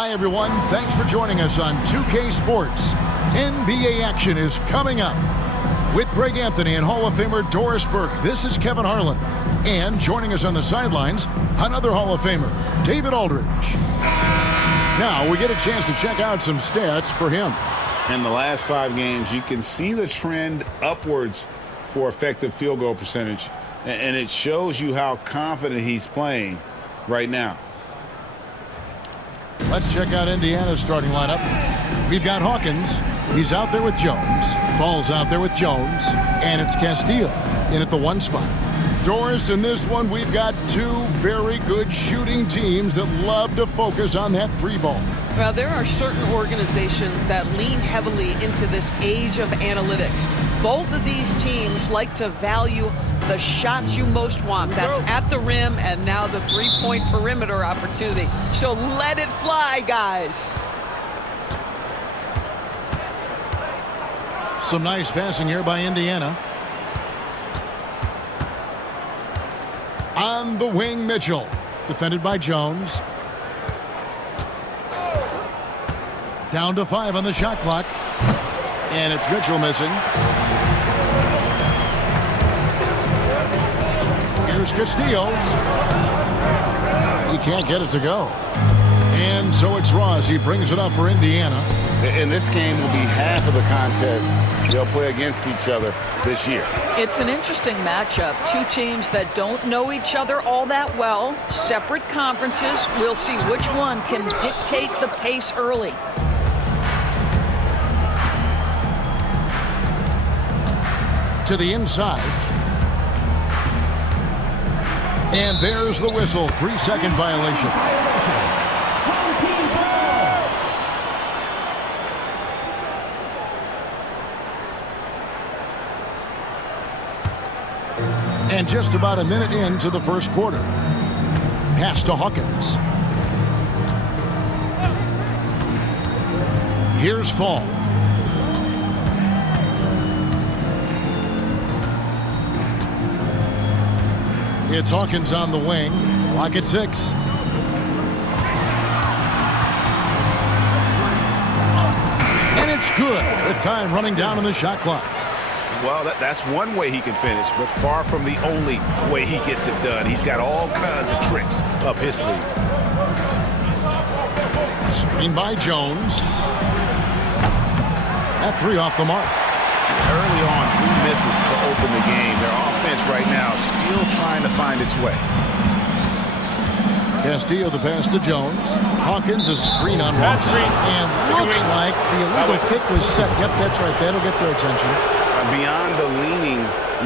Hi, everyone. Thanks for joining us on 2K Sports. NBA action is coming up. With Greg Anthony and Hall of Famer Doris Burke, this is Kevin Harlan. And joining us on the sidelines, another Hall of Famer, David Aldridge. Now we get a chance to check out some stats for him. In the last 5 games, you can see the trend upwards for effective field goal percentage. And it shows you how confident he's playing right now. Let's check out Indiana's starting lineup. We've got Hawkins. He's out there with Jones. Fall's out there with Jones. And it's Castillo in at the 1 spot. Doris, in this one, we've got 2 very good shooting teams that love to focus on that 3 ball. Well, there are certain organizations that lean heavily into this age of analytics. Both of these teams like to value the shots you most want. That's at the rim and now the 3-point perimeter opportunity. So let it fly, guys. Some nice passing here by Indiana. On the wing, Mitchell. Defended by Jones. Down to 5 on the shot clock. And it's Mitchell missing. Here's Castillo. He can't get it to go. And so it's Ross. He brings it up for Indiana. And this game will be half of the contest they'll play against each other this year. It's an interesting matchup. 2 teams that don't know each other all that well. Separate conferences. We'll see which one can dictate the pace early. To the inside. And there's the whistle. 3-second violation. And just about a minute into the first quarter. Pass to Hawkins. Here's Fall. It's Hawkins on the wing. Clock at 6. And it's good. The time running down on the shot clock. Well, that's one way he can finish, but far from the only way he gets it done. He's got all kinds of tricks up his sleeve. Screen by Jones. That 3 off the mark. Early on, 3 misses to open the game. Their offense right now still trying to find its way. Castillo the pass to Jones. Hawkins a screen on Ross. And looks like the illegal kick was set. Yep, that's right. That'll get their attention. Beyond the leaning,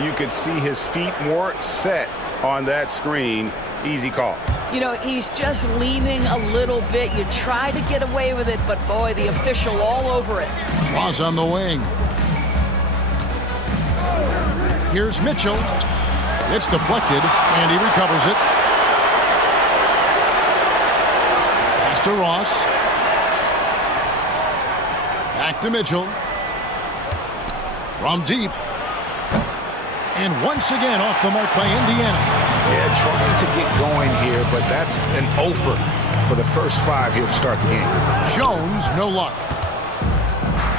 you could see his feet more set on that screen. Easy call. You know, he's just leaning a little bit. You try to get away with it, but boy, the official all over it. Ross on the wing. Here's Mitchell. It's deflected, and he recovers it. Pass to Ross. Back to Mitchell. From deep. And once again off the mark by Indiana. Yeah, trying to get going here, but that's an offer for the first 5 here to start the game. Jones, no luck.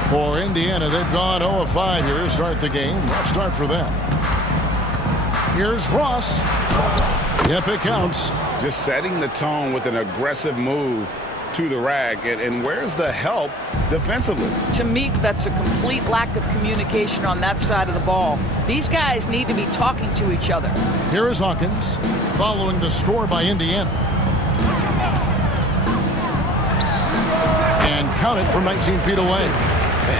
For Indiana, they've gone 0 of 5 here to start the game. Rough start for them. Here's Ross. Yep, it counts. Just setting the tone with an aggressive move to the rack. And where's the help defensively? To me, that's a complete lack of communication on that side of the ball. These guys need to be talking to each other. Here is Hawkins following the score by Indiana. And count it from 19 feet away.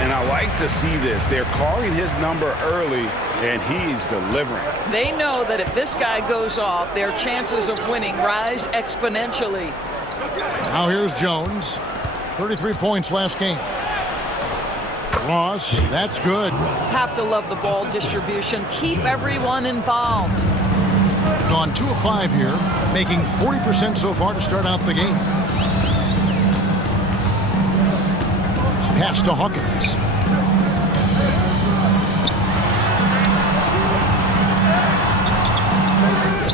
And I like to see this. They're calling his number early, and he's delivering. They know that if this guy goes off, their chances of winning rise exponentially. Now here's Jones. 33 points last game. Ross, that's good. Have to love the ball distribution. Keep everyone involved. Gone 2 of 5 here, making 40% so far to start out the game. Pass to Hawkins.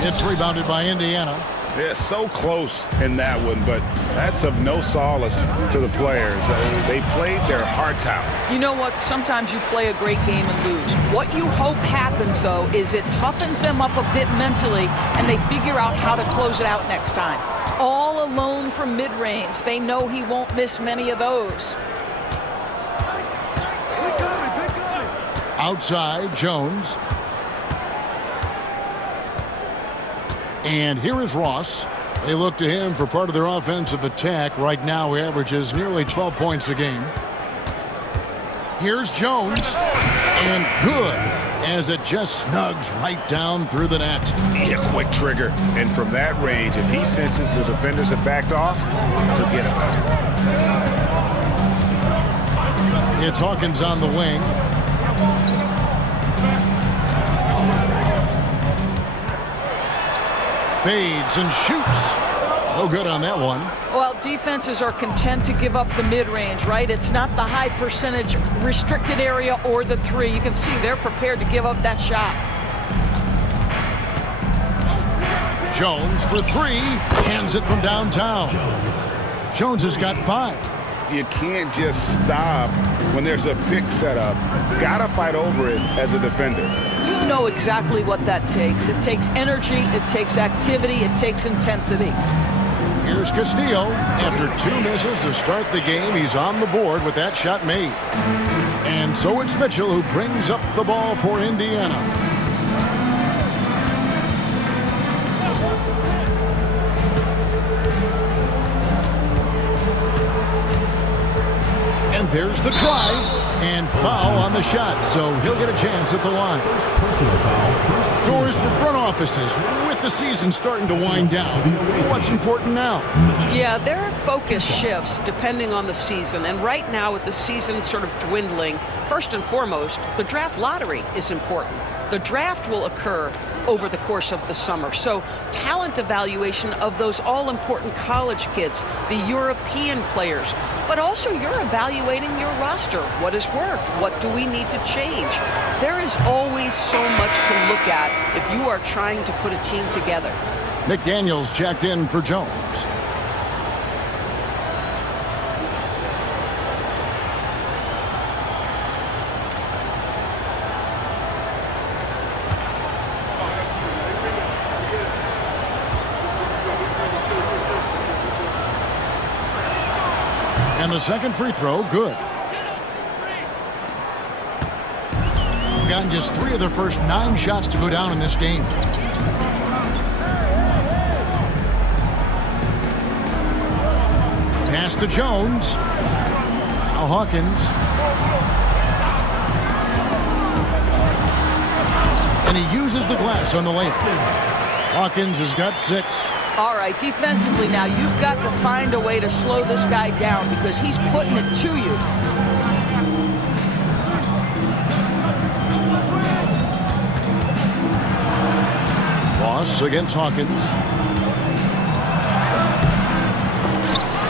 It's rebounded by Indiana. Yeah, so close in that one, but that's of no solace to the players. They played their hearts out. You know what? Sometimes you play a great game and lose. What you hope happens, though, is it toughens them up a bit mentally, and they figure out how to close it out next time. All alone from mid-range. They know he won't miss many of those. Outside, Jones. And here is Ross. They look to him for part of their offensive attack. Right now, he averages nearly 12 points a game. Here's Jones. And good, as it just snugs right down through the net. Yeah, quick trigger. And from that range, if he senses the defenders have backed off, forget about it. It's Hawkins on the wing. Fades and shoots. No good on that one. Well, defenses are content to give up the mid-range, right? It's not the high percentage restricted area or the three. You can see they're prepared to give up that shot. Jones for three. Hands it from downtown. Jones has got 5. You can't just stop when there's a pick set up. Gotta fight over it as a defender. You know exactly what that takes. It takes energy, it takes activity, it takes intensity. Here's Castillo. After 2 misses to start the game, he's on the board with that shot made. And so it's Mitchell who brings up the ball for Indiana. And there's the drive and foul on the shot, so he'll get a chance at the line. Doors for front offices with the season starting to wind down. What's important now? Yeah, their focus shifts depending on the season, and right now with the season sort of dwindling, first and foremost, the draft lottery is important. The draft will occur over the course of the summer. So talent evaluation of those all-important college kids, the European players, but also you're evaluating your roster. What has worked? What do we need to change? There is always so much to look at if you are trying to put a team together. McDaniels checked in for Jones. And the second free throw, good. Gotten just 3 of their first 9 shots to go down in this game. Pass to Jones. Now Hawkins. And he uses the glass on the layup. Hawkins has got 6. All right, defensively now, you've got to find a way to slow this guy down because he's putting it to you. Ross against Hawkins.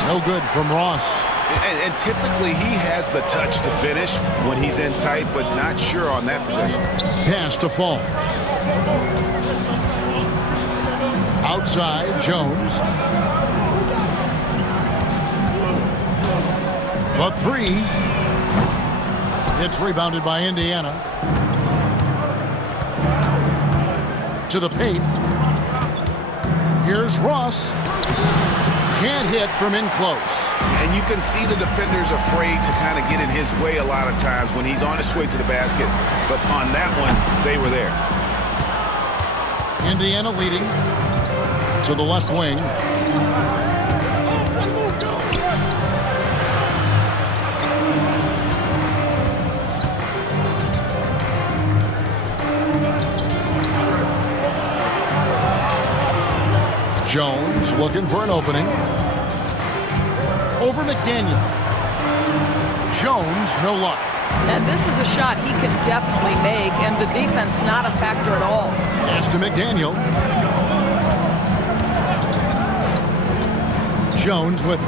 No good from Ross. And typically he has the touch to finish when he's in tight, but not sure on that possession. Pass to Fall. Outside, Jones. The 3. It's rebounded by Indiana. To the paint. Here's Ross. Can't hit from in close. And you can see the defenders afraid to kind of get in his way a lot of times when he's on his way to the basket. But on that one, they were there. Indiana leading. To the left wing. Jones looking for an opening. Over McDaniel. Jones, no luck. And this is a shot he can definitely make, and the defense not a factor at all. Pass to McDaniel. Jones with it.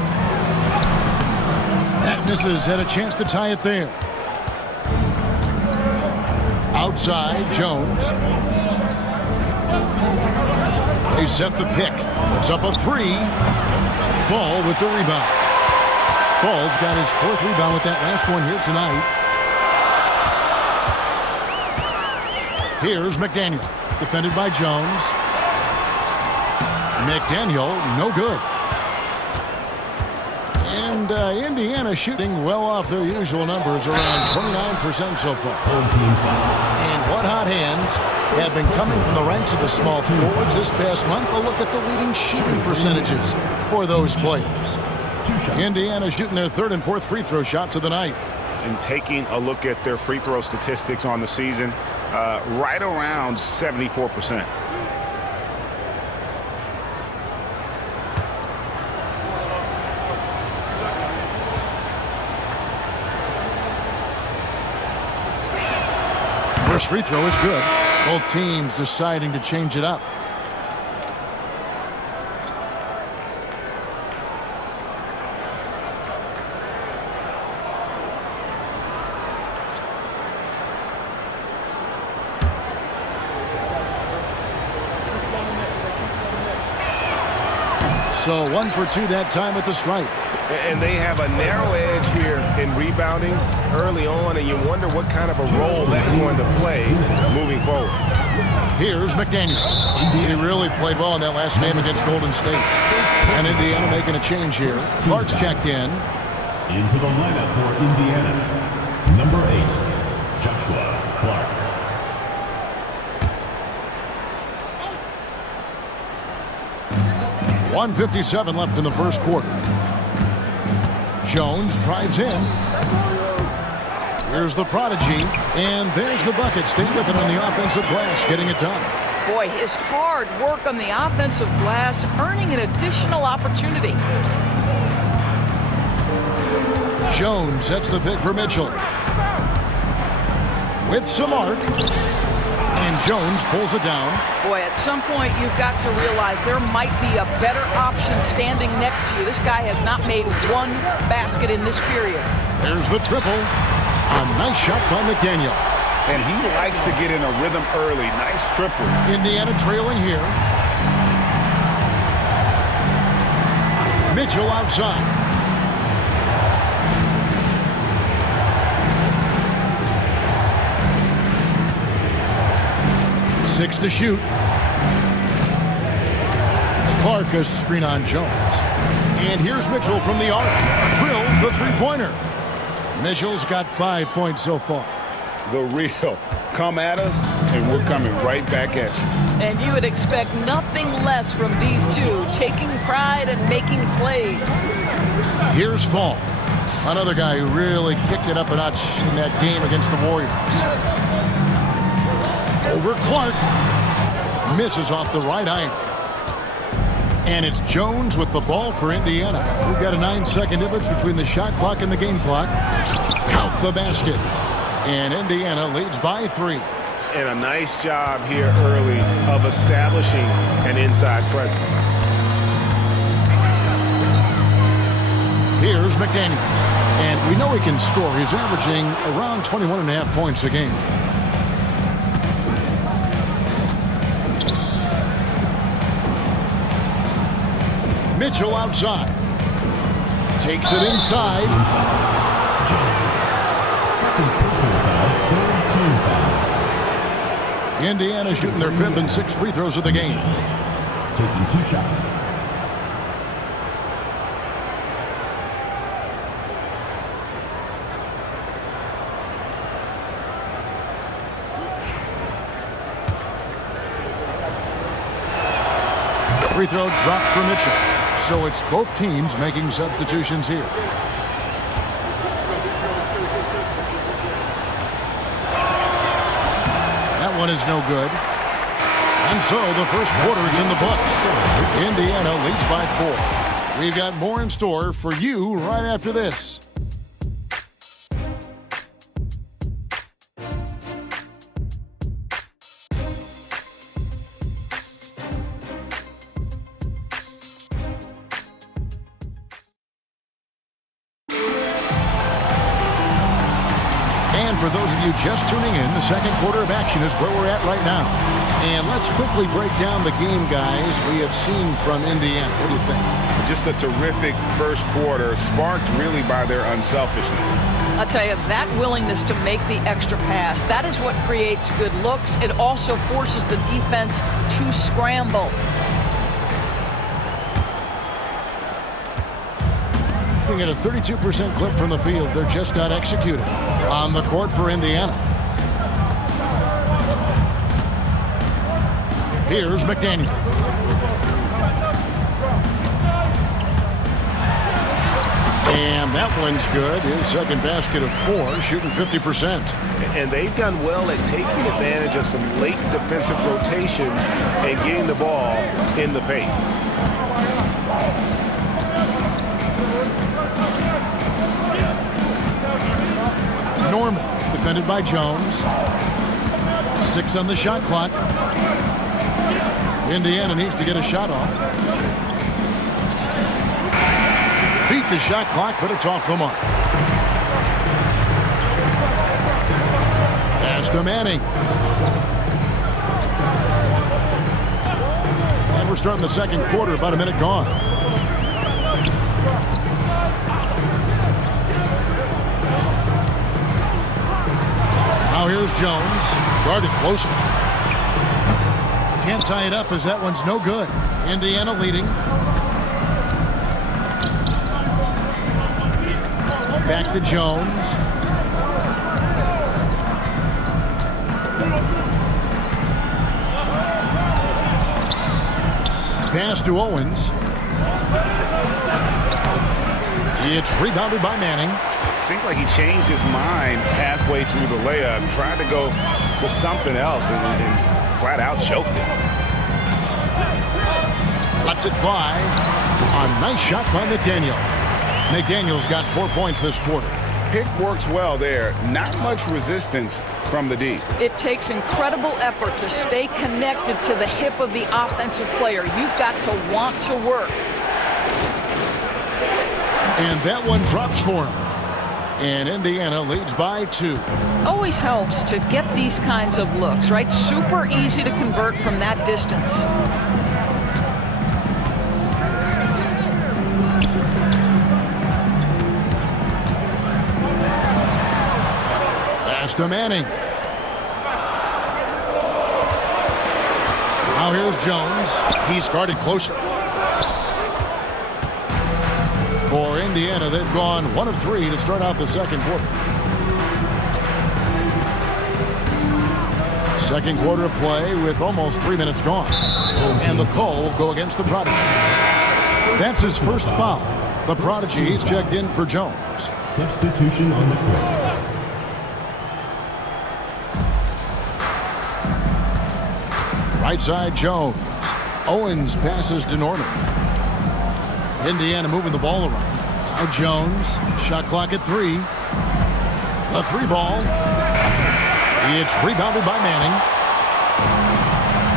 That misses. Had a chance to tie it there. Outside, Jones. They set the pick. Puts up a three. Fall with the rebound. Fall's got his 4th rebound with that last one here tonight. Here's McDaniel. Defended by Jones. McDaniel, no good. And Indiana shooting well off their usual numbers, around 29% so far. And what hot hands have been coming from the ranks of the small forwards this past month. A look at the leading shooting percentages for those players. Indiana shooting their 3rd and 4th free throw shots of the night. And taking a look at their free throw statistics on the season, right around 74%. First free throw is good. Both teams deciding to change it up. So 1 for 2 that time at the stripe. And they have a narrow edge here in rebounding early on, and you wonder what kind of a role that's going to play moving forward. Here's McDaniel. He really played well in that last game against Golden State. And Indiana making a change here. Clark's checked in. Into the lineup for Indiana, number 8, Joshua Clark. .157 left in the first quarter. Jones drives in. Here's the prodigy, and there's the bucket. Staying with it on the offensive glass, getting it done. Boy, his hard work on the offensive glass, earning an additional opportunity. Jones sets the pick for Mitchell. With some arc. And Jones pulls it down. Boy, at some point, you've got to realize there might be a better option standing next to you. This guy has not made one basket in this period. There's the triple. A nice shot by McDaniel. And he likes to get in a rhythm early. Nice triple. Indiana trailing here. Mitchell outside. Six to shoot. Clark a screen on Jones. And here's Mitchell from the arc. Drills the three-pointer. Mitchell's got 5 points so far. The real. Come at us, and we're coming right back at you. And you would expect nothing less from these two, taking pride and making plays. Here's Fall. Another guy who really kicked it up a notch in that game against the Warriors. Over Clark. Misses off the right iron. And it's Jones with the ball for Indiana. We've got a 9-second difference between the shot clock and the game clock. Count the basket. And Indiana leads by 3. And a nice job here early of establishing an inside presence. Here's McDaniel. And we know he can score. He's averaging around 21.5 points a game. Mitchell outside. Takes it inside. Jones. Second personal foul, third team foul. Indiana shooting their 5th and 6th free throws of the game. Taking 2 shots. Free throw dropped for Mitchell. So it's both teams making substitutions here. That one is no good. And so the first quarter is in the books. Indiana leads by 4. We've got more in store for you right after this. for those of you just tuning in, the second quarter of action is where we're at right now. And let's quickly break down the game, guys, we have seen from Indiana. What do you think? Just a terrific first quarter, sparked really by their unselfishness. I'll tell you, that willingness to make the extra pass, that is what creates good looks. It also forces the defense to scramble. At a 32% clip from the field, they're just not executing on the court for Indiana. Here's McDaniel. And that one's good. His second basket of 4, shooting 50%. And they've done well at taking advantage of some late defensive rotations and getting the ball in the paint. Norman, defended by Jones. 6 on the shot clock. Indiana needs to get a shot off. Beat the shot clock, but it's off the mark. Pass to Manning. And we're starting the second quarter, about a minute gone. Now here's Jones, guarded closely. Can't tie it up as that one's no good. Indiana leading. Back to Jones. Pass to Owens. It's rebounded by Manning. Seems like he changed his mind halfway through the layup, tried to go to something else, and flat out choked it. Lets it fly. A nice shot by McDaniel. McDaniel's got 4 points this quarter. Pick works well there. Not much resistance from the D. It takes incredible effort to stay connected to the hip of the offensive player. You've got to want to work. And that one drops for him. And Indiana leads by 2. Always helps to get these kinds of looks, right? Super easy to convert from that distance. Pass to Manning. Now here's Jones. He's guarded closer. For Indiana, they've gone 1 of 3 to start out the second quarter. Second quarter of play with almost 3 minutes gone. And the call will go against the Prodigy. That's his first foul. The Prodigy, he's checked in for Jones. Substitution on the court. Right side, Jones. Owens passes to Norman. Indiana moving the ball around. Now Jones, shot clock at 3. The 3 ball. It's rebounded by Manning.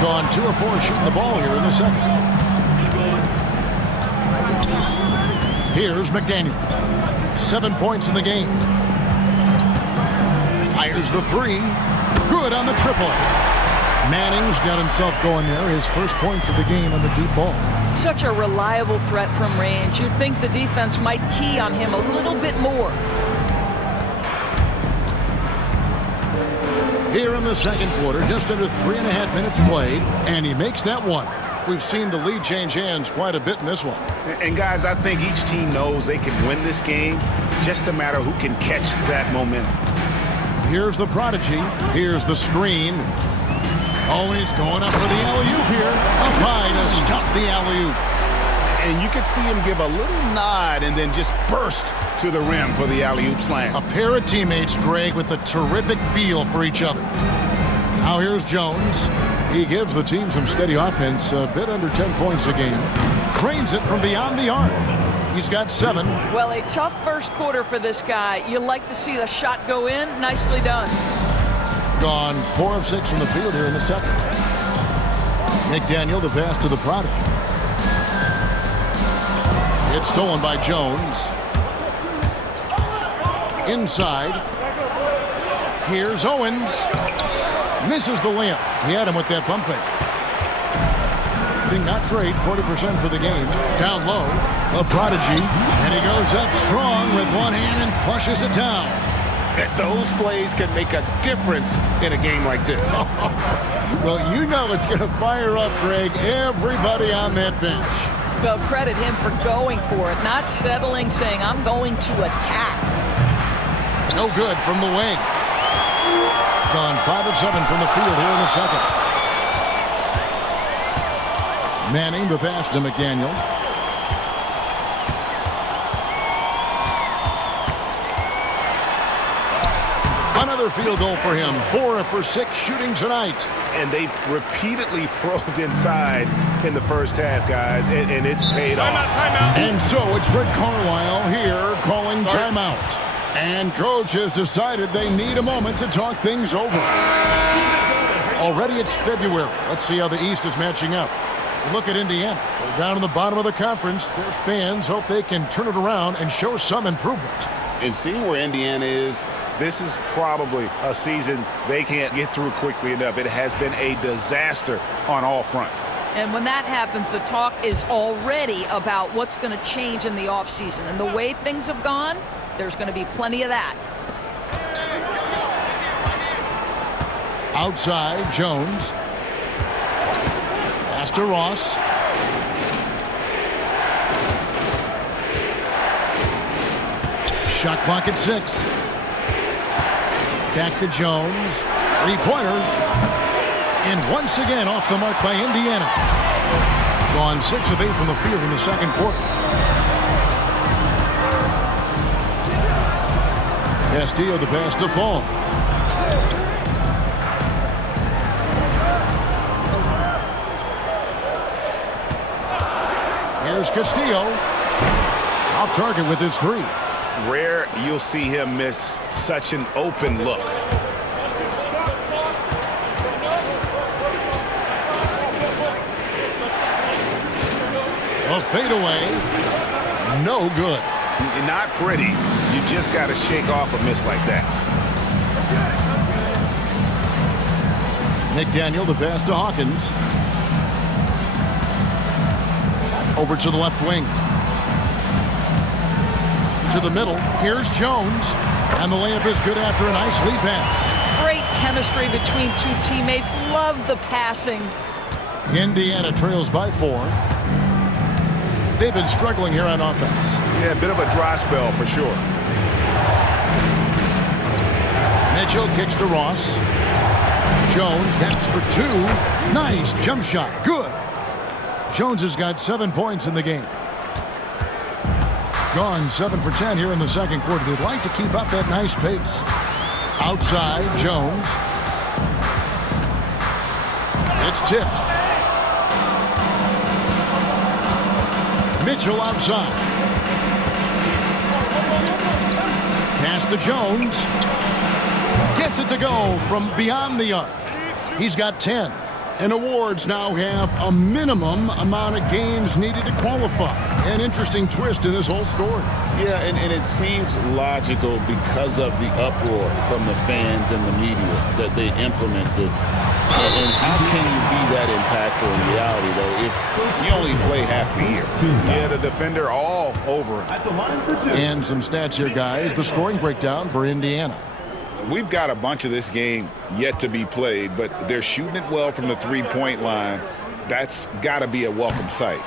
Gone 2 of 4 shooting the ball here in the second. Here's McDaniel. 7 points in the game. Fires the 3. Good on the triple. Manning's got himself going there. His first points of the game on the deep ball. Such a reliable threat from range. You'd think the defense might key on him a little bit more. Here in the second quarter, just under 3.5 minutes played, and he makes that one. We've seen the lead change hands quite a bit in this one. And guys, I think each team knows they can win this game. Just a matter who can catch that momentum. Here's the Prodigy. Here's the screen. Always going up for the alley-oop here. Up high to stuff the alley-oop. And you could see him give a little nod and then just burst to the rim for the alley-oop slam. A pair of teammates, Greg, with a terrific feel for each other. Now here's Jones. He gives the team some steady offense, a bit under 10 points a game. Cranes it from beyond the arc. He's got 7. Well, a tough first quarter for this guy. You like to see the shot go in. Nicely done. Gone 4 of 6 from the field here in the second. McDaniel, the pass to the Prodigy. It's stolen by Jones. Inside. Here's Owens. Misses the layup. He had him with that pump fake. Not great, 40% for the game. Down low, a prodigy, and he goes up strong with one hand and flushes it down. Those plays can make a difference in a game like this. Well, you know it's going to fire up, Greg, everybody on that bench. Well, credit him for going for it, not settling, saying, I'm going to attack. No good from the wing. Gone 5 of 7 from the field here in the second. Manning the pass to McDaniel. Another field goal for him. 4 for 6 shooting tonight. And they've repeatedly probed inside in the first half, guys, and it's paid off. Timeout. And so it's Rick Carlisle here calling timeout. And coach has decided they need a moment to talk things over. Already it's February. Let's see how the East is matching up. Look at Indiana. They're down in the bottom of the conference. Their fans hope they can turn it around and show some improvement. And seeing where Indiana is, This is probably a season they can't get through quickly enough. It has been a disaster on all fronts. And when that happens, the talk is already about what's going to change in the offseason. And the way things have gone, there's going to be plenty of that. Outside, Jones. Pass to Ross. Shot clock at 6. Back to Jones. Three-pointer. And once again off the mark by Indiana. Gone 6 of 8 from the field in the second quarter. Castillo the pass to Fall. Here's Castillo. Off target with his 3. Rare you'll see him miss such an open look. A fadeaway. No good. Not pretty. You just got to shake off a miss like that. McDaniel the pass to Hawkins. Over to the left wing. To the middle. Here's Jones. And the layup is good after a nice lead pass. Great chemistry between two teammates. Love the passing. Indiana trails by 4. They've been struggling here on offense. Yeah, a bit of a dry spell for sure. Mitchell kicks to Ross. Jones hits for 2. Nice jump shot. Good. Jones has got 7 points in the game. Gone 7 for 10 here in the second quarter. They'd like to keep up that nice pace. Outside, Jones. It's tipped. Mitchell outside. Pass to Jones. Gets it to go from beyond the arc. He's got 10. And awards now have a minimum amount of games needed to qualify. An interesting twist in this whole story. Yeah, and it seems logical because of the uproar from the fans and the media that they implement this. And how can you be that impactful in reality, though, if you only play half the year? Yeah, the defender all over it. At the line for 2. And some stats here, guys. The scoring breakdown for Indiana. We've got a bunch of this game yet to be played, but they're shooting it well from the three-point line. That's got to be a welcome sight.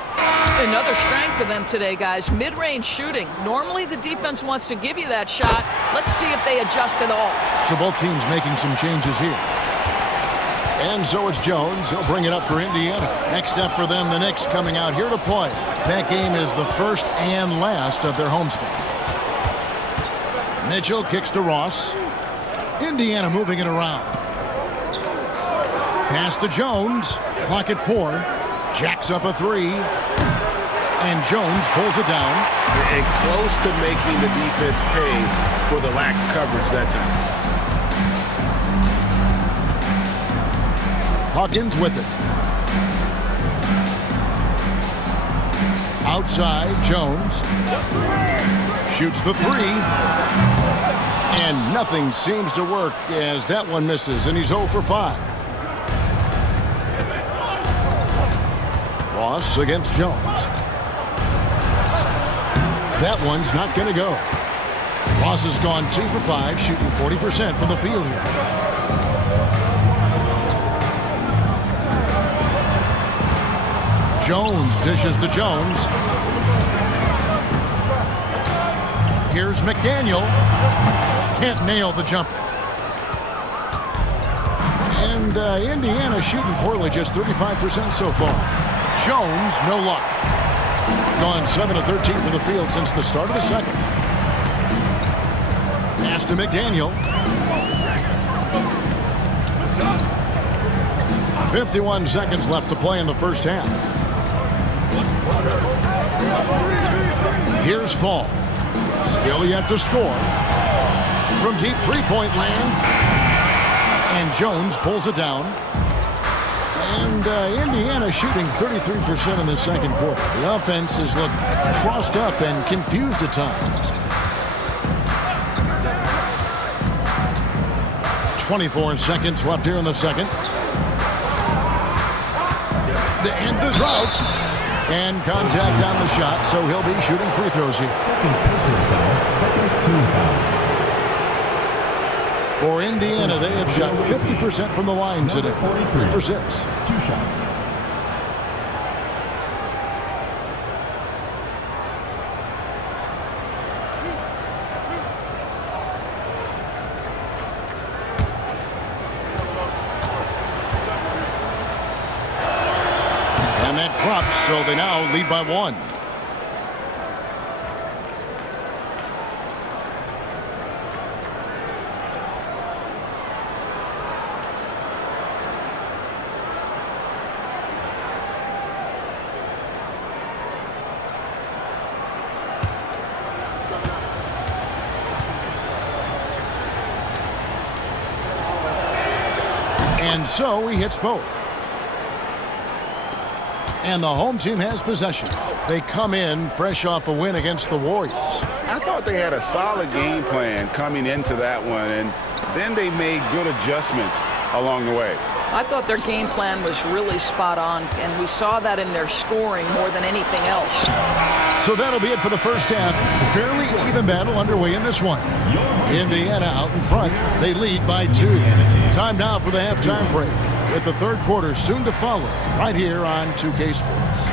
Another strength for them today, guys. Mid-range shooting. Normally the defense wants to give you that shot. Let's see if they adjust at all. So both teams making some changes here. And so it's Jones. He'll bring it up for Indiana. Next up for them, the Knicks coming out here to play. That game is the first and last of their homestand. Mitchell kicks to Ross. Indiana moving it around. Pass to Jones. Clock at 4. Jacks up a 3. And Jones pulls it down. And close to making the defense pay for the lax coverage that time. Hawkins with it. Outside, Jones. Shoots the 3. And nothing seems to work as that one misses, and he's 0 for 5. Ross against Jones. That one's not going to go. Ross has gone 2 for 5, shooting 40% from the field here. Jones dishes to Jones. Here's McDaniel. Can't nail the jumper. And Indiana shooting poorly, just 35% so far. Jones, no luck. Gone 7 of 13 from the field since the start of the second. Pass to McDaniel. 51 seconds left to play in the first half. Here's Fall. Still yet to score. From deep three-point land. And Jones pulls it down. And Indiana shooting 33% in the second quarter. The offense has looked crossed up and confused at times. 24 seconds left here in the second. The end is out. And contact on the shot, so he'll be shooting free throws here. Second team foul. For Indiana, they have shot 50% from the line today. 3 for 6. 2 shots. And that drops, so they now lead by 1. And so he hits both. And the home team has possession. They come in fresh off a win against the Warriors. I thought they had a solid game plan coming into that one, and then they made good adjustments along the way. I thought their game plan was really spot on, and we saw that in their scoring more than anything else. So that'll be it for the first half. Fairly even battle underway in this one. Indiana out in front. They lead by 2. Time now for the halftime break, with the third quarter soon to follow right here on 2K Sports.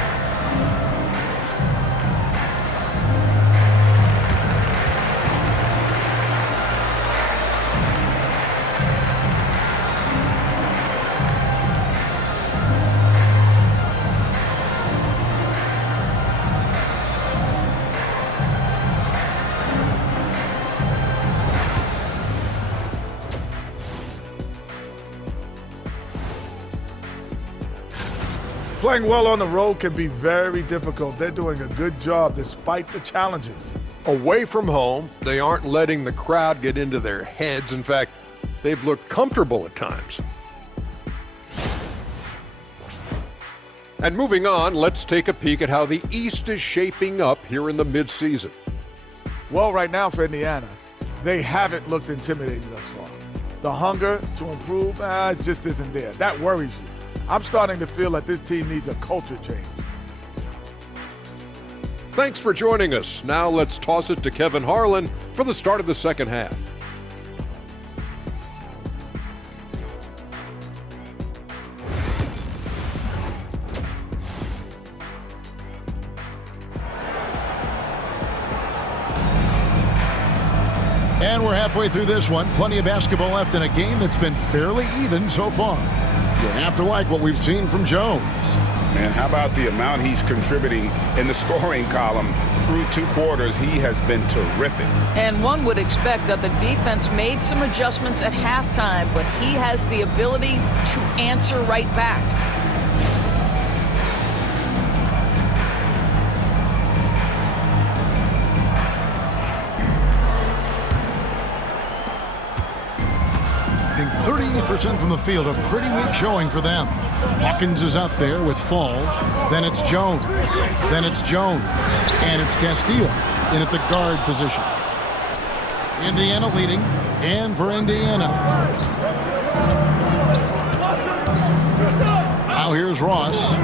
Playing well on the road can be very difficult. They're doing a good job despite the challenges. Away from home, they aren't letting the crowd get into their heads. In fact, they've looked comfortable at times. And moving on, let's take a peek at how the East is shaping up here in the midseason. Well, right now for Indiana, they haven't looked intimidating thus far. The hunger to improve just isn't there. That worries you. I'm starting to feel like this team needs a culture change. Thanks for joining us. Now let's toss it to Kevin Harlan for the start of the second half. And we're halfway through this one. Plenty of basketball left in a game that's been fairly even so far. You have to like what we've seen from Jones. Man, how about the amount he's contributing in the scoring column through 2 quarters? He has been terrific. And one would expect that the defense made some adjustments at halftime, but he has the ability to answer right back. Hitting 38% from the field, a pretty weak showing for them. Hawkins is out there with Fall. Then it's Jones. Then it's Jones. And it's Castillo in at the guard position. Indiana leading, and for Indiana. Now here's Ross.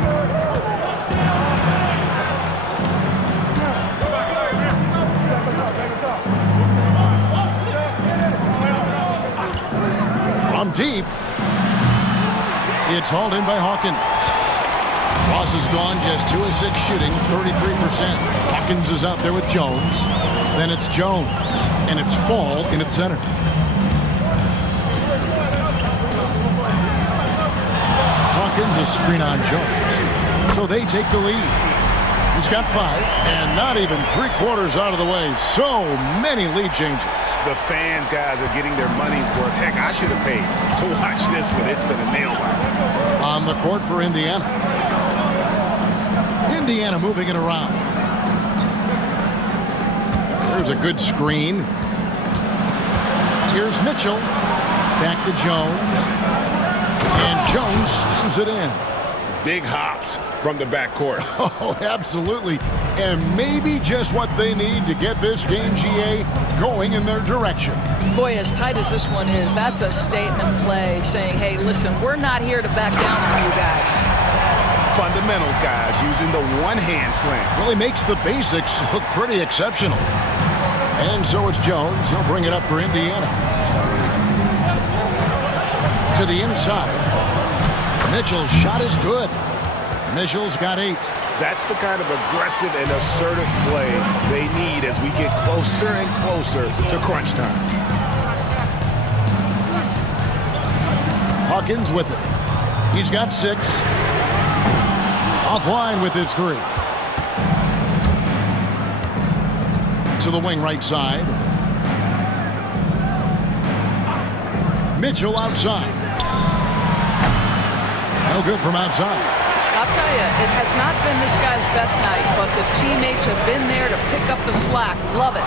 From deep, it's hauled in by Hawkins. Ross is gone, just 2 of 6 shooting, 33%. Hawkins is out there with Jones. Then it's Jones, and it's Fall in its center. Hawkins a screen on Jones. So they take the lead. He's got 5, and not even 3/4 out of the way. So many lead changes. The fans, guys, are getting their money's worth. Heck, I should have paid to watch this one. It's been a nail biter. On the court for Indiana. Indiana moving it around. There's a good screen. Here's Mitchell. Back to Jones. And Jones slams it in. Big hops from the backcourt. Oh, absolutely. And maybe just what they need to get this game, GA, going in their direction. Boy, as tight as this one is, that's a statement play saying, hey, listen, we're not here to back down on you guys. Fundamentals, guys, using the one-hand slam. Really makes the basics look pretty exceptional. And so it's Jones. He'll bring it up for Indiana. To the inside. Mitchell's shot is good. Mitchell's got 8. That's the kind of aggressive and assertive play they need as we get closer and closer to crunch time. Hawkins with it. He's got 6. Offline with his 3. To the wing right side. Mitchell outside. No good from outside. I'll tell you, it has not been this guy's best night, but the teammates have been there to pick up the slack. Love it.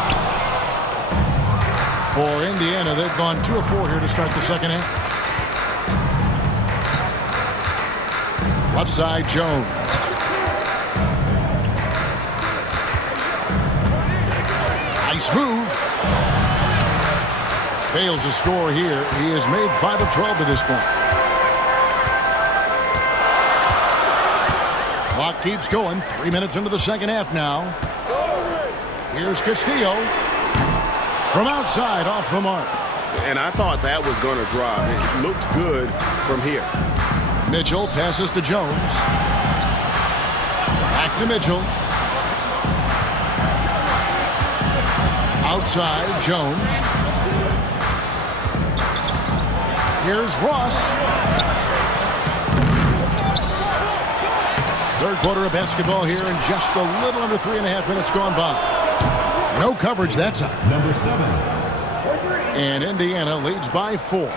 For Indiana, they've gone 2 of 4 here to start the second half. Left side, Jones. Nice move. Fails to score here. He has made 5 of 12 to this point. Clock keeps going. 3 minutes into the second half now. Here's Castillo. From outside, off the mark. And I thought that was going to drop. It looked good from here. Mitchell passes to Jones. Back to Mitchell. Outside, Jones. Here's Ross. Third quarter of basketball here, and just a little under 3.5 minutes gone by. No coverage that time. Number 7. And Indiana leads by 4.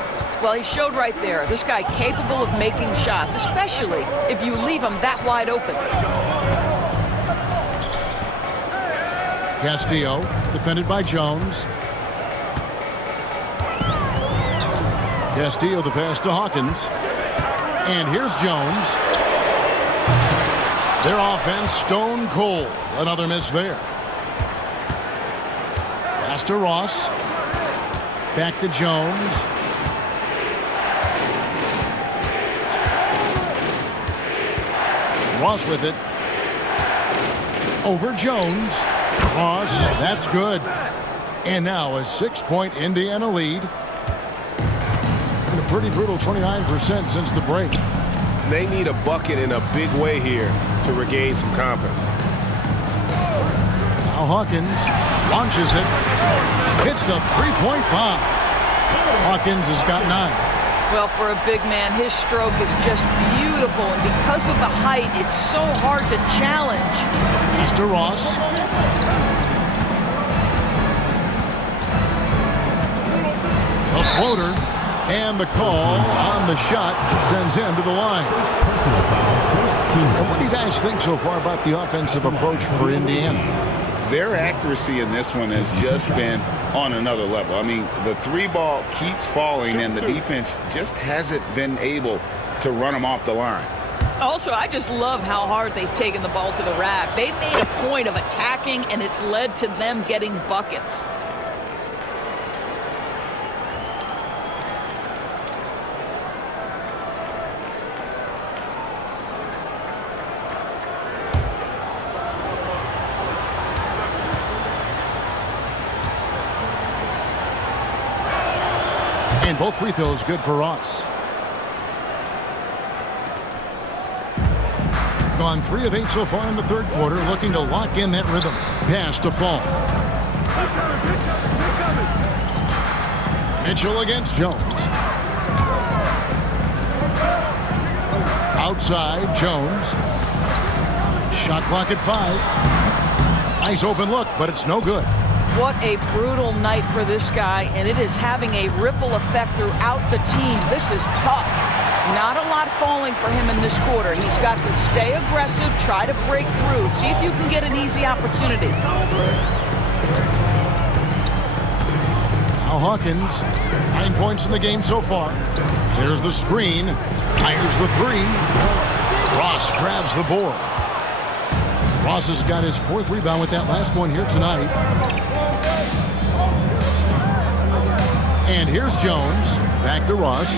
Well, he showed right there. This guy capable of making shots, especially if you leave him that wide open. Castillo, defended by Jones. Castillo, the pass to Hawkins. And here's Jones. Their offense stone cold. Another miss there. Pass to Ross. Back to Jones. Ross with it. Over Jones. Ross, that's good. And now a 6-point Indiana lead. And a pretty brutal 29% since the break. They need a bucket in a big way here to regain some confidence. Now Hawkins launches it. Hits the three-point bomb. Hawkins has got 9. Well, for a big man, his stroke is just beautiful, and because of the height, it's so hard to challenge. Mr. Ross. A floater, and the call on the shot sends him to the line. Personal foul, first team. And what do you guys think so far about the offensive approach for Indiana? Their accuracy in this one has just been on another level. I mean, the 3-ball keeps falling, and the defense just hasn't been able to run them off the line. Also, I just love how hard they've taken the ball to the rack. They've made a point of attacking, and it's led to them getting buckets. And both free throws good for Ross. Gone 3 of 8 so far in the third quarter, looking to lock in that rhythm. Pass to Fall. Mitchell against Jones. Outside, Jones. Shot clock at 5. Nice open look, but it's no good. What a brutal night for this guy, and it is having a ripple effect throughout the team. This is tough. Not a lot falling for him in this quarter. He's got to stay aggressive, try to break through, see if you can get an easy opportunity. Now Hawkins, 9 points in the game so far. There's the screen, fires the 3. Ross grabs the board. Ross has got his 4th rebound with that last one here tonight. And here's Jones, back to Ross.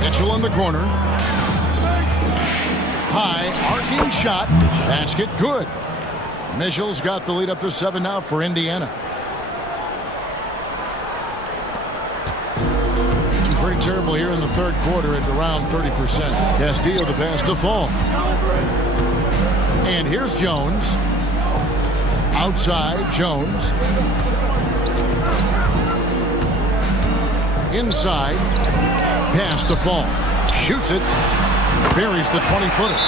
Mitchell in the corner. High, arcing shot. Basket good. Mitchell's got the lead up to 7 now for Indiana. Pretty terrible here in the third quarter at around 30%. Castillo the pass to Fall. And here's Jones. Outside, Jones. Inside. Pass to Fall. Shoots it. Buries the 20-footer.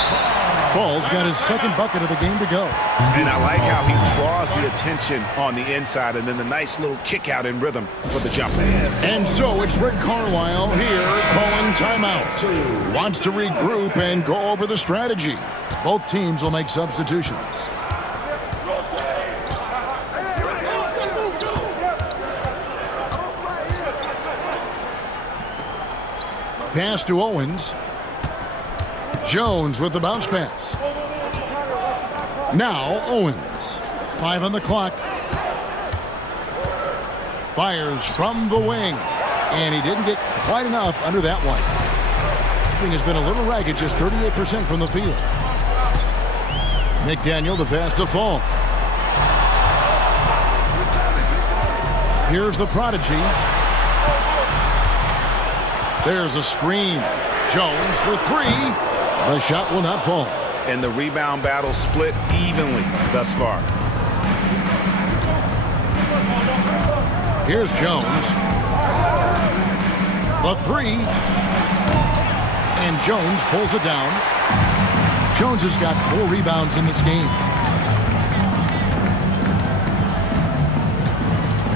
Fall's got his 2nd bucket of the game to go. And I like how he draws the attention on the inside and then the nice little kick out in rhythm for the jumper. And so it's Rick Carlisle here calling timeout. He wants to regroup and go over the strategy. Both teams will make substitutions. Pass to Owens. Jones with the bounce pass. Now Owens. 5 on the clock. Fires from the wing. And he didn't get quite enough under that one. Shooting has been a little ragged, just 38% from the field. McDaniel the pass to Fall. Here's the prodigy. There's a screen. Jones for 3. The shot will not fall. And the rebound battle split evenly thus far. Here's Jones. The 3. And Jones pulls it down. Jones has got 4 rebounds in this game.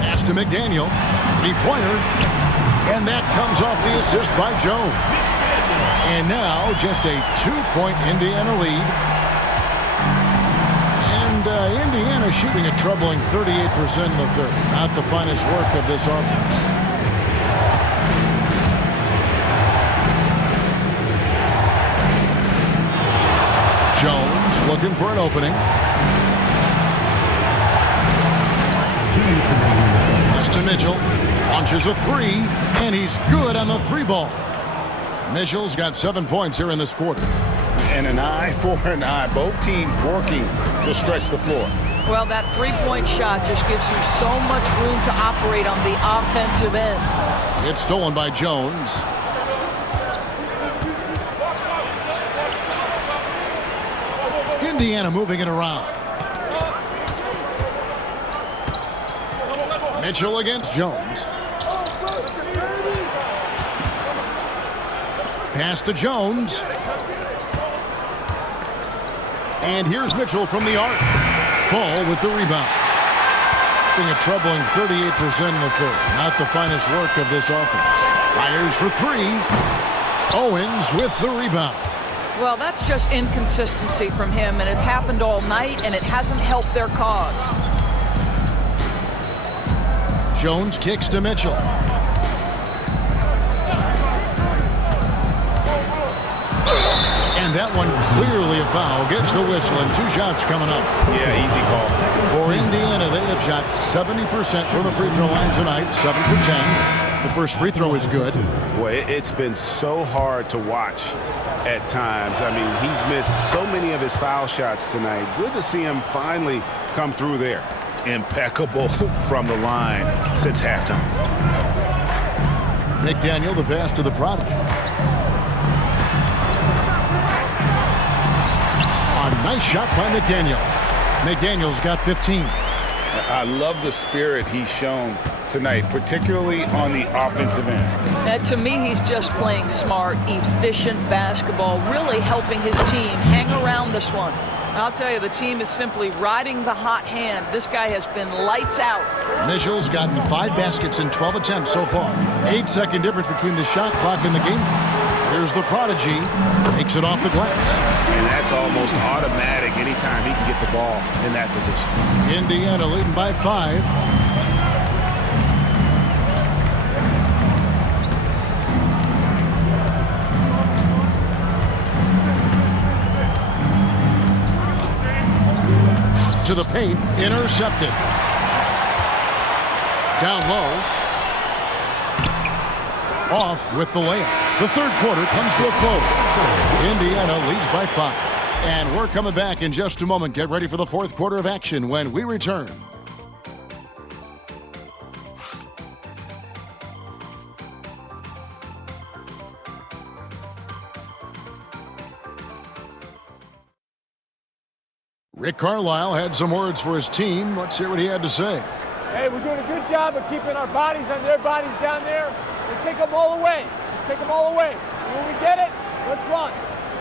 Pass to McDaniel. 3-pointer. And that comes off the assist by Jones. And now just a 2-point Indiana lead. And Indiana shooting a troubling 38% in the third. Not the finest work of this offense. Jones looking for an opening. Pass to Mitchell. Launches a 3. And he's good on the 3-ball. Mitchell's got 7 points here in this quarter. And an eye for an eye. Both teams working to stretch the floor. Well, that 3-point shot just gives you so much room to operate on the offensive end. It's stolen by Jones. Indiana moving it around. Mitchell against Jones. Pass to Jones. And here's Mitchell from the arc. Fall with the rebound. A troubling 38% in the third. Not the finest work of this offense. Fires for 3. Owens with the rebound. Well, that's just inconsistency from him, and it's happened all night, and it hasn't helped their cause. Jones kicks to Mitchell. And that one clearly a foul. Gets the whistle and 2 shots coming up. Yeah, easy call. For Indiana, they have shot 70% from the free throw line tonight, 7 for 10. The first free throw is good. Boy, it's been so hard to watch at times. I mean, he's missed so many of his foul shots tonight. Good to see him finally come through there. Impeccable from the line since halftime. McDaniel, the pass to the prodigy. A nice shot by McDaniel. McDaniel's got 15. I love the spirit he's shown tonight, particularly on the offensive end. To me, he's just playing smart, efficient basketball, really helping his team hang around this one. I'll tell you, the team is simply riding the hot hand. This guy has been lights out. Mitchell's gotten 5 baskets in 12 attempts so far. 8-second difference between the shot clock and the game clock. Here's the prodigy. Takes it off the glass. And that's almost automatic anytime he can get the ball in that position. Indiana leading by 5. To the paint, intercepted. Down low. Off with the layup. The third quarter comes to a close. Indiana leads by 5. And we're coming back in just a moment. Get ready for the fourth quarter of action when we return. Rick Carlisle had some words for his team. Let's hear what he had to say. Hey, we're doing a good job of keeping our bodies on their bodies down there. Let's take them all away. Let's take them all away. And when we get it, let's run.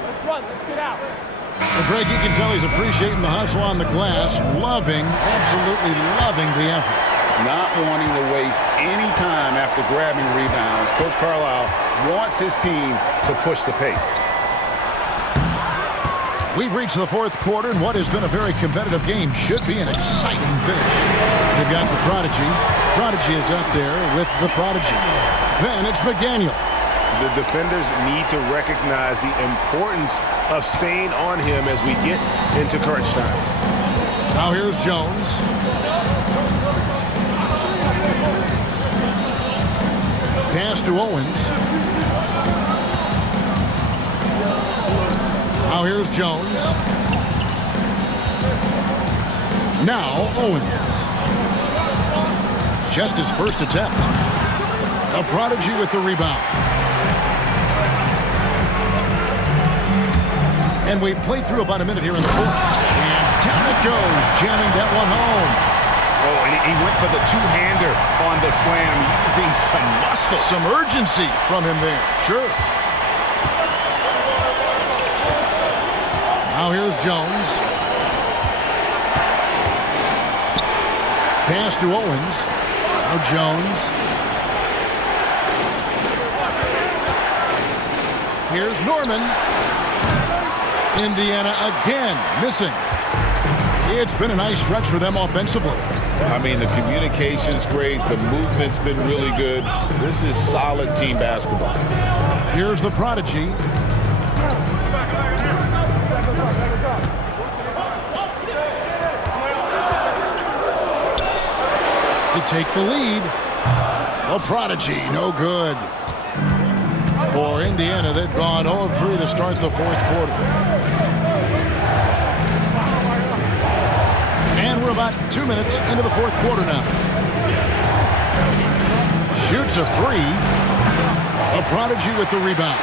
Let's run. Let's get out. Well, Greg, you can tell he's appreciating the hustle on the glass, absolutely loving the effort. Not wanting to waste any time after grabbing rebounds. Coach Carlisle wants his team to push the pace. We've reached the fourth quarter, and what has been a very competitive game should be an exciting finish. They've got the prodigy. Prodigy is up there with the prodigy. Then it's McDaniel. The defenders need to recognize the importance of staying on him as we get into crunch time. Now here's Jones. Pass to Owens. Now here's Jones. Now Owens. Just his first attempt. A prodigy with the rebound. And we've played through about a minute here in the fourth. And down it goes, jamming that one home. Oh, and he went for the two-hander on the slam, using some muscle. Some urgency from him there, sure. Now here's Jones. Pass to Owens. Now Jones. Here's Norman. Indiana again missing. It's been a nice stretch for them offensively. I mean, the communication's great. The movement's been really good. This is solid team basketball. Here's the prodigy. To take the lead. The prodigy, no good. For Indiana, they've gone 0-3 to start the fourth quarter. And we're about 2 minutes into the fourth quarter now. Shoots a 3. A prodigy with the rebound.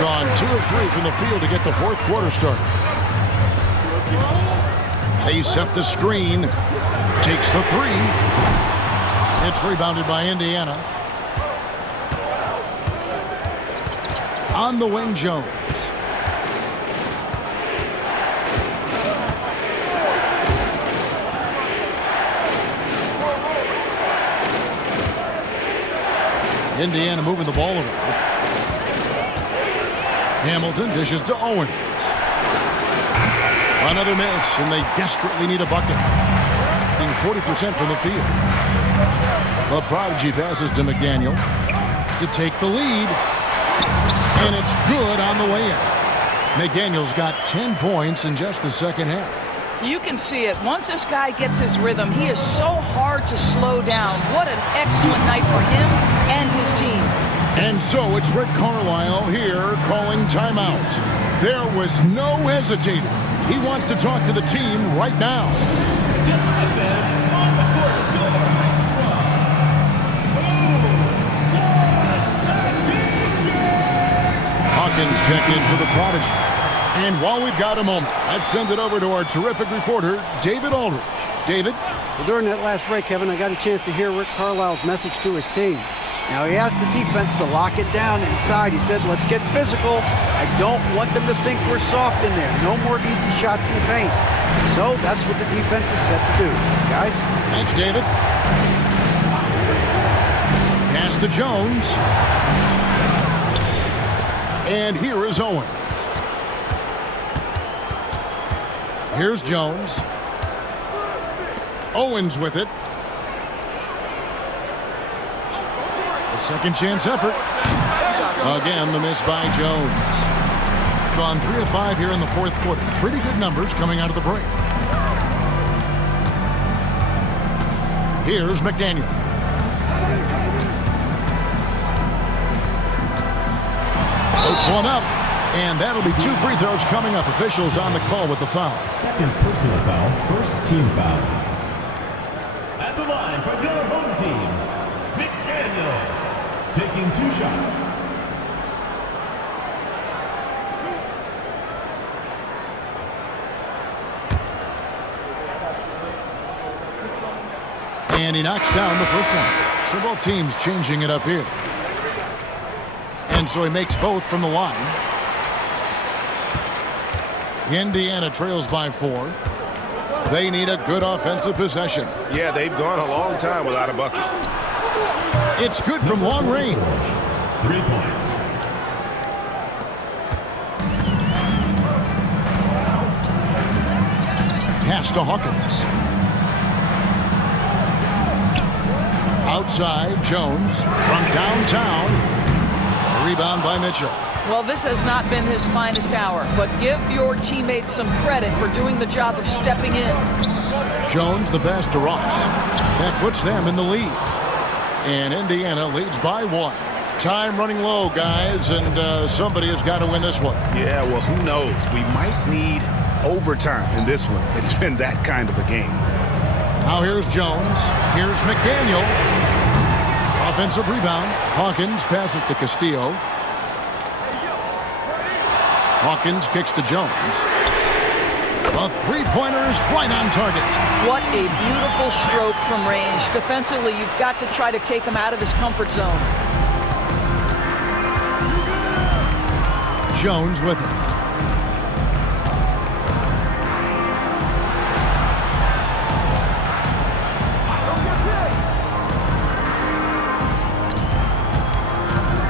Gone 2 of 3 from the field to get the fourth quarter started. They set the screen. Takes the 3. It's rebounded by Indiana. On the wing, Jones. Indiana moving the ball around. Hamilton dishes to Owens. Another miss, and they desperately need a bucket. 40% from the field. The prodigy passes to McDaniel to take the lead. And it's good on the way in. McDaniel's got 10 points in just the second half. You can see it. Once this guy gets his rhythm, he is so hard to slow down. What an excellent night for him and his team. And so it's Rick Carlisle here calling timeout. There was no hesitating. He wants to talk to the team right now. Hawkins checked in for the Prodigy. And while we've got a moment, let's send it over to our terrific reporter, David Aldridge. David? Well, during that last break, Kevin, I got a chance to hear Rick Carlisle's message to his team. Now, he asked the defense to lock it down inside. He said, let's get physical. I don't want them to think we're soft in there. No more easy shots in the paint. So that's what the defense is set to do. Guys? Thanks, David. Pass to Jones. And here is Owens. Here's Jones. Owens with it. A second chance effort. Again, the miss by Jones. Gone 3 of 5 here in the fourth quarter. Pretty good numbers coming out of the break. Here's McDaniel. Floats one up. And that'll be 2 free throws coming up. Officials on the call with the foul. Second personal foul, first team foul. At the line for your home team, McDaniel, taking 2 shots. And he knocks down the first one. So both teams changing it up here. And so he makes both from the line. Indiana trails by 4. They need a good offensive possession. Yeah, they've gone a long time without a bucket. It's good from long range. 3 points. Pass to Hawkins. Outside, Jones from downtown. A rebound by Mitchell. Well, this has not been his finest hour, but give your teammates some credit for doing the job of stepping in. Jones, the pass to Ross. That puts them in the lead. And Indiana leads by 1. Time running low, guys, and somebody has got to win this one. Yeah, well, who knows? We might need overtime in this one. It's been that kind of a game. Now here's Jones. Here's McDaniel. Offensive rebound. Hawkins passes to Castillo. Hawkins kicks to Jones. A three-pointer is right on target. What a beautiful stroke from range. Defensively, you've got to try to take him out of his comfort zone. Jones with it.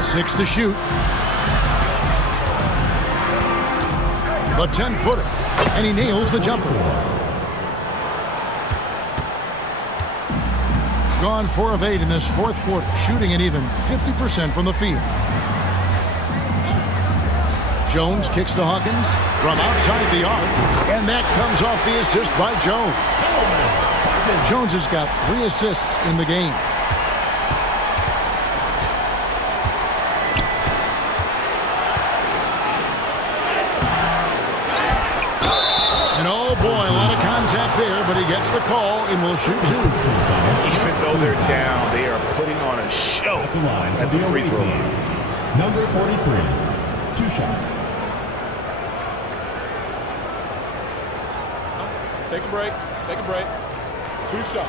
Six to shoot. The 10-footer, and he nails the jumper. Gone 4 of 8 in this fourth quarter, shooting an even 50% from the field. Jones kicks to Hawkins from outside the arc, and that comes off the assist by Jones. Jones has got 3 assists in the game. There, but he gets the call and will shoot 2. Even though they're down, they are putting on a show at the free throw line. Number 43, 2 shots. Take a break. Take a break. 2 shots.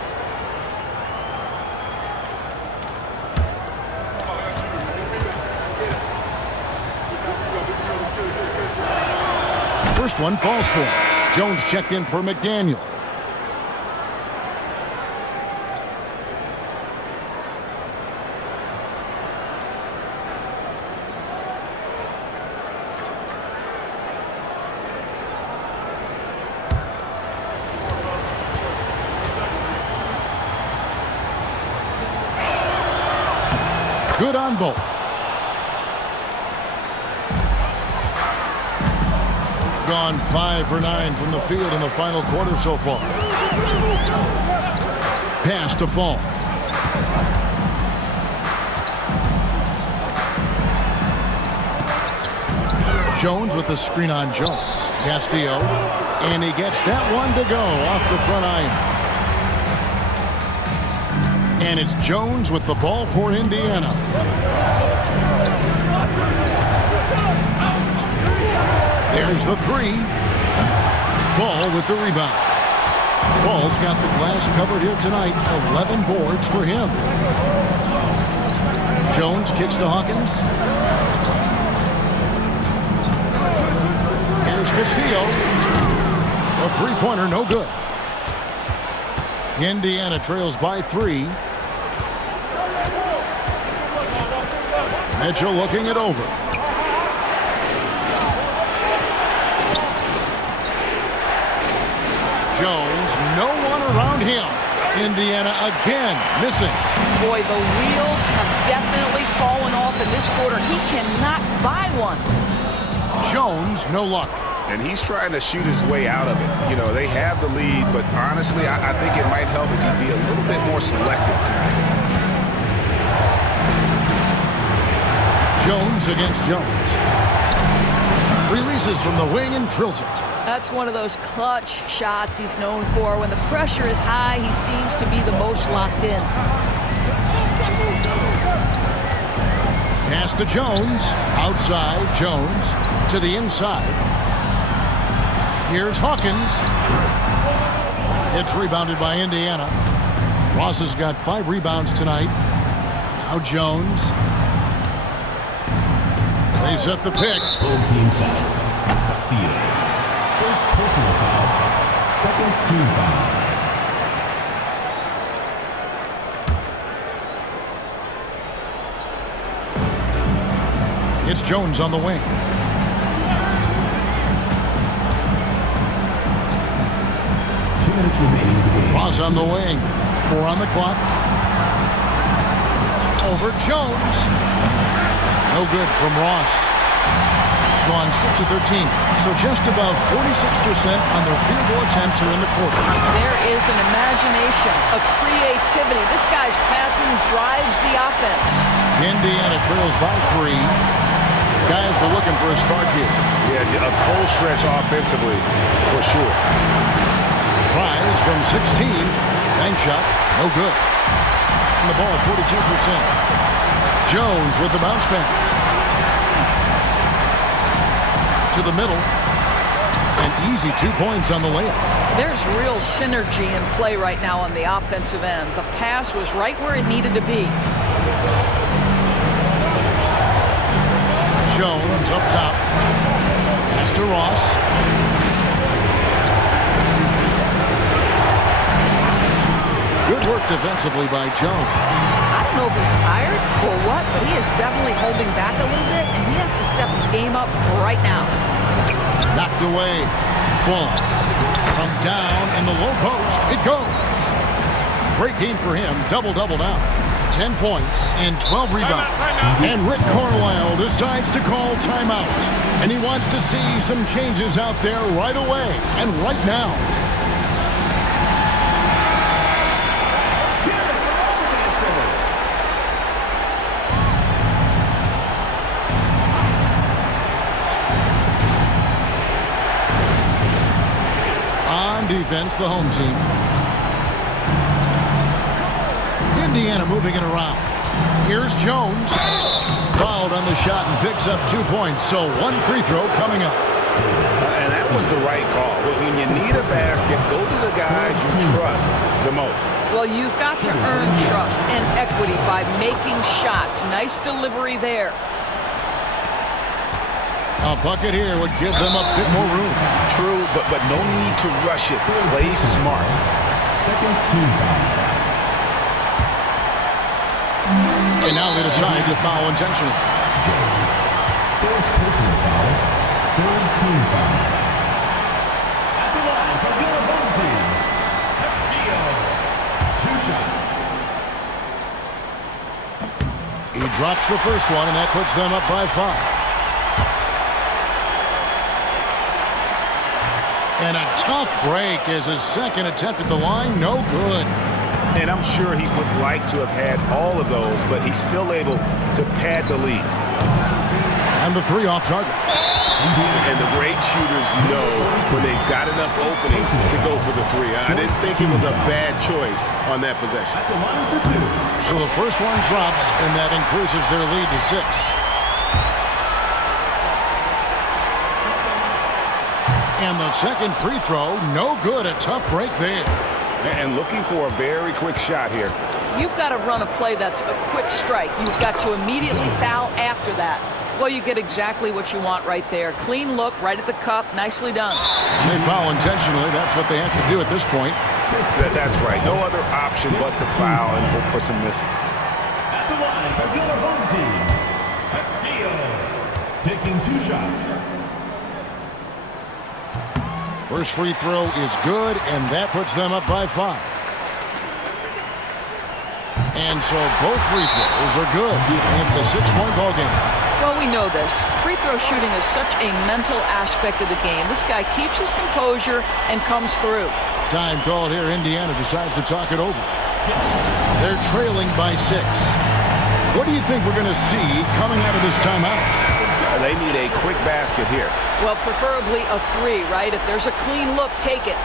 First one falls for him. Jones checked in for McDaniel. Good on both. gone 5 for 9 from the field in the final quarter so far. Pass to Fall. Jones with the screen on Jones. Castillo. And he gets that one to go off the front iron. And it's Jones with the ball for Indiana. There's the three. Fall with the rebound. Fall's got the glass covered here tonight. 11 boards for him. Jones kicks to Hawkins. Here's Castillo. A three-pointer, no good. Indiana trails by 3. Mitchell looking it over. Jones, no one around him. Indiana again missing. Boy, the wheels have definitely fallen off in this quarter. He cannot buy one. Jones, no luck. And he's trying to shoot his way out of it. You know, they have the lead, but honestly, I think it might help if he'd be a little bit more selective tonight. Jones against Jones. Releases from the wing and drills it. That's one of those clutch shots he's known for. When the pressure is high, he seems to be the most locked in. Pass to Jones. Outside, Jones to the inside. Here's Hawkins. It's rebounded by Indiana. Ross has got 5 rebounds tonight. Now Jones. They set the pick. Home team foul. Castillo. First personal foul. Second team foul. It's Jones on the wing. Ross on the wing. 4 on the clock. Over Jones. No good from Ross. Gone 6 of 13. So just above 46% on their field goal attempts here in the quarter. There is an imagination, a creativity. This guy's passing drives the offense. Indiana trails by 3. Guys are looking for a spark here. Yeah, a cold stretch offensively, for sure. Tries from 16. Bank shot. No good. And the ball at 42%. Jones with the bounce pass. To the middle. An easy 2 points on the layup. There's real synergy in play right now on the offensive end. The pass was right where it needed to be. Jones up top. Pass to Ross. Good work defensively by Jones. I don't know if he's tired or what, but he is definitely holding back a little bit, and he has to step his game up right now. Knocked away. Fall. From down in the low post. It goes. Great game for him. Double-double now. 10 points and 12 rebounds. And Rick Carlisle decides to call timeout. And he wants to see some changes out there right away and right now. On defense, the home team. Indiana moving it around. Here's Jones. Fouled on the shot and picks up 2 points. So 1 free throw coming up. And that was the right call. When you need a basket, go to the guys you trust the most. Well, you've got to earn trust and equity by making shots. Nice delivery there. A bucket here would give them a bit more room. True, but no need to rush it. Play smart. Second team foul. And now they decide to foul intentionally. Jones. Fourth personal foul. Third team foul. At the line from your home team, Castillo. 2 shots. He drops the first one, and that puts them up by 5. And a tough break is his second attempt at the line. No good. And I'm sure he would like to have had all of those, but he's still able to pad the lead. And the three off target. And the great shooters know when they've got enough opening to go for the three. I didn't think it was a bad choice on that possession. So the first one drops, and that increases their lead to 6. And the second free throw, no good. A tough break there. And looking for a very quick shot here. You've got to run a play that's a quick strike. You've got to immediately foul after that. Well, you get exactly what you want right there. Clean look, right at the cup. Nicely done. They foul intentionally. That's what they have to do at this point. That's right. No other option but to foul and hope for some misses. At the line for your home team, Castillo, taking 2 shots. First free throw is good, and that puts them up by 5. And so both free throws are good. And it's a 6-point ball game. Well, we know this. Free throw shooting is such a mental aspect of the game. This guy keeps his composure and comes through. Time called here. Indiana decides to talk it over. They're trailing by 6. What do you think we're going to see coming out of this timeout? They need a quick basket here. Well, preferably a 3, right? If there's a clean look, take it.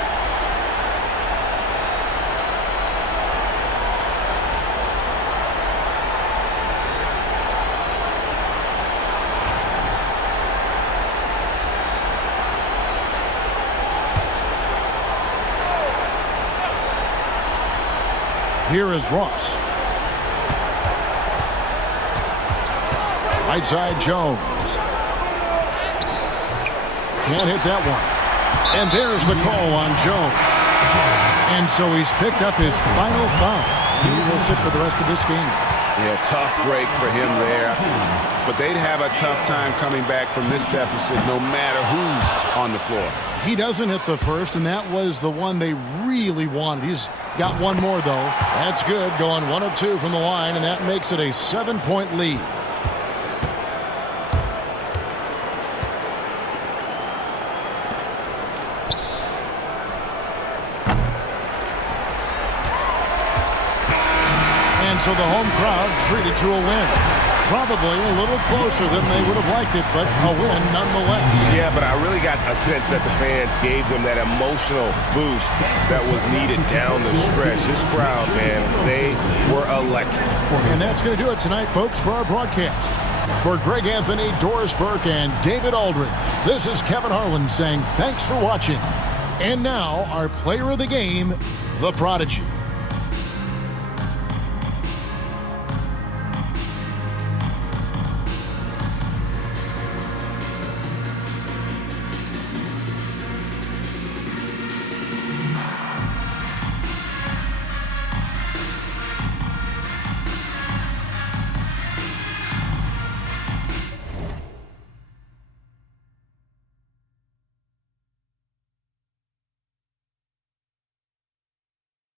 Here is Ross. Right side, Jones. Can't hit that one. And there's the call on Jones. And so he's picked up his final foul. He will sit for the rest of this game. Yeah, tough break for him there. But they'd have a tough time coming back from this deficit no matter who's on the floor. He doesn't hit the first, and that was the one they really wanted. He's got one more, though. That's good, going 1 of 2 from the line, and that makes it a 7-point lead. And so the home crowd treated to a win. Probably a little closer than they would have liked it, but a win nonetheless. Yeah, but I really got a sense that the fans gave them that emotional boost that was needed down the stretch. This crowd, man, they were electric. And that's going to do it tonight, folks, for our broadcast. For Greg Anthony, Doris Burke, and David Aldridge, this is Kevin Harlan saying thanks for watching. And now, our player of the game, the Prodigy.